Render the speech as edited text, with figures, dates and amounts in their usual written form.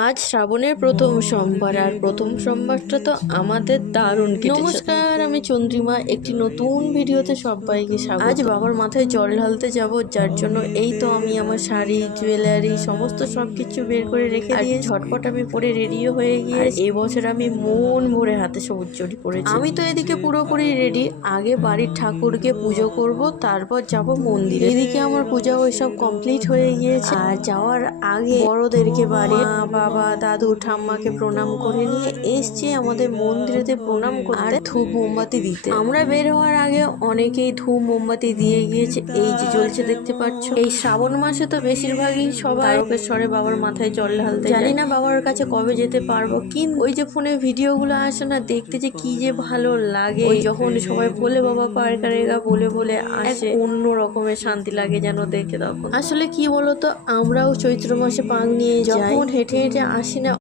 আজ শ্রাবণের প্রথম সোমবার, আর প্রথম সোমবারটা তো আমাদের দারুণ কেটেছে। নমস্কার, আমি চন্দ্রিমা, একটি নতুন ভিডিওতে সবাইকে স্বাগত। আজ বাবার মাথায় জল ঢালতে যাব, যার জন্য এই তো আমি আমার শাড়ি, জুয়েলারি সমস্ত সবকিছু বের করে রেখে দিয়ে ঝটপট আমি পরে রেডিও হয়ে গিয়ে এবছর আমি মন ভরে হাতে সবুজ চড়ি পরেছি। আমি তো এদিকে পুরোপুরি রেডি। আগে বাড়ির ঠাকুরকে পুজো করব, তারপর যাব মন্দিরে। এদিকে আমার পূজা ওইসব কমপ্লিট হয়ে গিয়েছে। আর যাওয়ার আগে বড়দেরকে বাড়ি বাবা, দাদু, ঠাম্মাকে প্রণাম করে নিয়ে এসছি আমাদের মন্দিরেতে প্রণাম করে আর ধূপ মোমবাতি দিতে। আমরা বের হওয়ার আগে অনেকেই ধূপ মোমবাতি দিয়ে গিয়েছে। এই যে জ্বলছে দেখতে পাচ্ছ। এই শ্রাবণ মাসে তো বেশিরভাগই সবাই তারকেশ্বরে বাবার মাথায় জল ঢালতে যায়। জানি না বাবার কাছে কবে যেতে পারবো, কিন্তু ওই যে ফোনে ভিডিওগুলো আসে না, দেখতে যে কি যে ভালো লাগে। ওই যখন সবাই বলে বাবা পার করেগা বলে বলে আসে, অন্য রকমের শান্তি লাগে যেন দেখে। তখন আসলে কি বলতো, আমরাও চৈত্র মাসে পাং নিয়ে যখন হেঁটে হেঁটে আসি না,